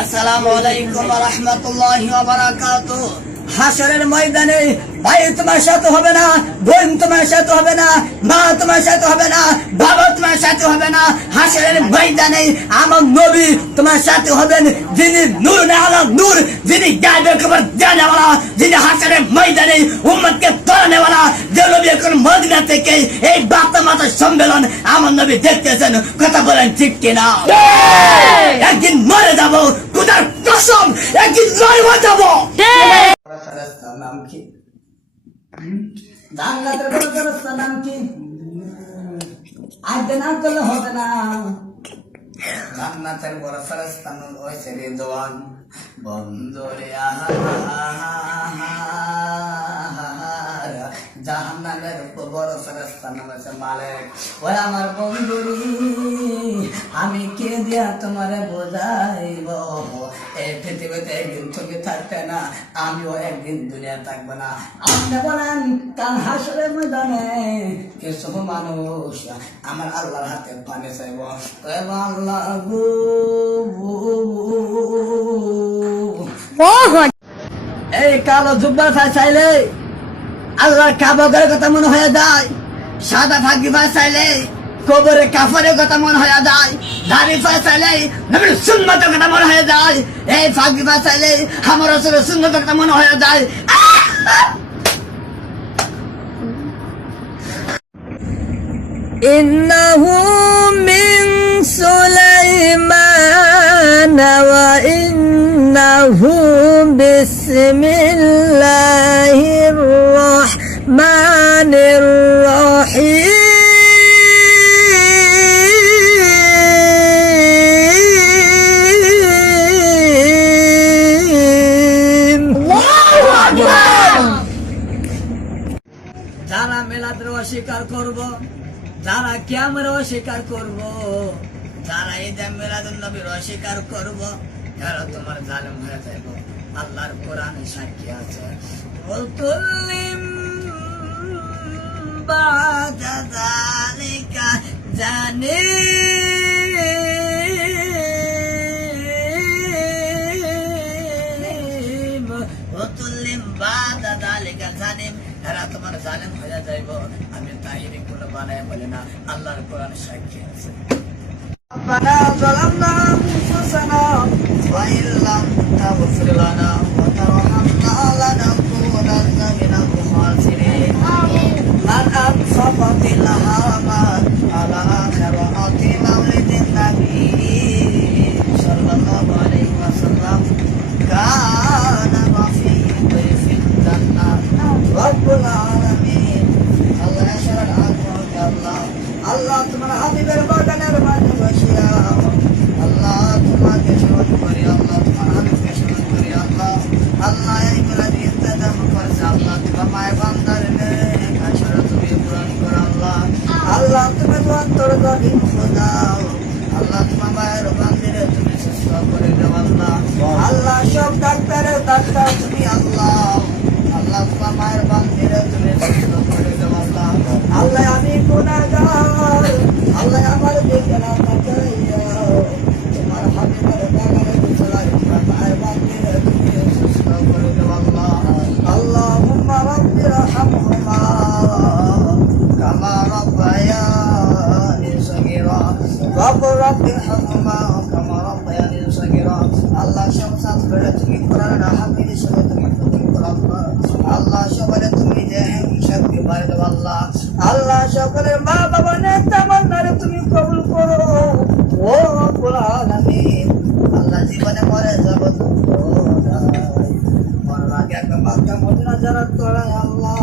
আসসালামু আলাইকুম ওয়া রাহমাতুল্লাহি ওয়া বারাকাতুহু হাসরের ময়দানে ভাই তোমার সাথে হবে না বোন তোমার সাথে হবে না মা তোমার সাথে হবে না বাবা তোমার সাথে হবে না। হাসরের ময়দানে আমার নবী তোমার সাথে হবেন যিনি নূর না আলা নূর যিনি গায়েবের খবর জানেওয়ালা যিনি হাসরের ময়দানে উম্মতকে তরানেওয়ালা। যে নবী এখন মদিনা থেকে এই বাতা মাতা সম্মেলন আমার নবী দেখতেছেন কথা বলেন ঠিক কিনা? একদিন মরে যাব কোথার কসম, একদিন যাব ফেরেস্তার নাম কি জান্নাতের বড় ফেরেস্তার নাম কি আজ নাম করলে হবে না বন্দরে জাহান্নামের বড় ফেরেস্তার নাম হয়েছে মালিক। ওই আমার বন্ধুরি। আমি কে দিয়া তোমারে বোঝাইব? এই পৃথিবীতে একদিন তুমি থাকবে না আমিও একদিন দুনিয়া থাকব না। আপনি বলেন কাল হাসরে ময়দানে কিছু মানুষ আমার আল্লাহর হাতে পানি চাইব। আল্লাহ। এই কালো জুব্বা চাইলে আল্লাহর কাবাগের কথা মনে হয়ে যায়। সাদা ফাঁকি চাইলে কবরে কাফরের কথা মনে হয়ে যায় দাড়ি চাইলে নবীর সুন্নতের কথা মনে হয়ে যায় এই ফাঁকি চাইলে আমার আসলে সুন্নতের কথা মনে হয়ে যায় إنه যারা মেলাদের অস্বীকার করব যারা ক্যামের অস্বীকার করব যারা ঈদে মেলাদুল নবীর অস্বীকার করব তারা তোমার জালেম হয়ে যাইব আল্লাহর কোরআনে সাক্ষী আছে وكلم بعد ذلك জানিম وكلم بعد ذلك জানিম এরা তোমার জালেম হয়ে যাইব আমি তাহিরি কোনো বানায় বলি না আল্লাহর কোরআন সাক্ষী আছে ربنا ظلمنا أنفسنا وإن لم تغفر لنا আল্লাহ তোমার হাবিবের বাগানের মাঝে বসিয়া আল্লাহ তোমাকে স্মরণ করি আল্লাহ তোমার হাবিবকে স্মরণ করি আল্লাহ আল্লাহ এইগুলা দিয়ে ইন্তজাম করেছে আল্লাহ তোমার মায়ের বান্দার কাছাড়া তুমি পূরণ করো আল্লাহ আল্লাহ তুমি তো অন্তর গভীর দাও আল্লাহ তোমার মায়ের বান্দিরে তুমি সুস্থ করে দাও আল্লাহ আল্লাহ সব ডাক্তারের ডাক্তার তুমি আল্লাহ সব সাত করে তুমি কোরআন হাফিজ হিসেবে তুমি তুমি কোরআন আল্লাহ সবারে তুমি দেহেন হিসাব বিবার আল্লাহ আল্লাহ সকলের মা বাবা নে তামান্নারে তুমি কবুল করো ও কোরআন আমি আল্লাহ জীবনে মরে যাব মরার আগে একটা বাচ্চা মদিনা যারা তোরা আল্লাহ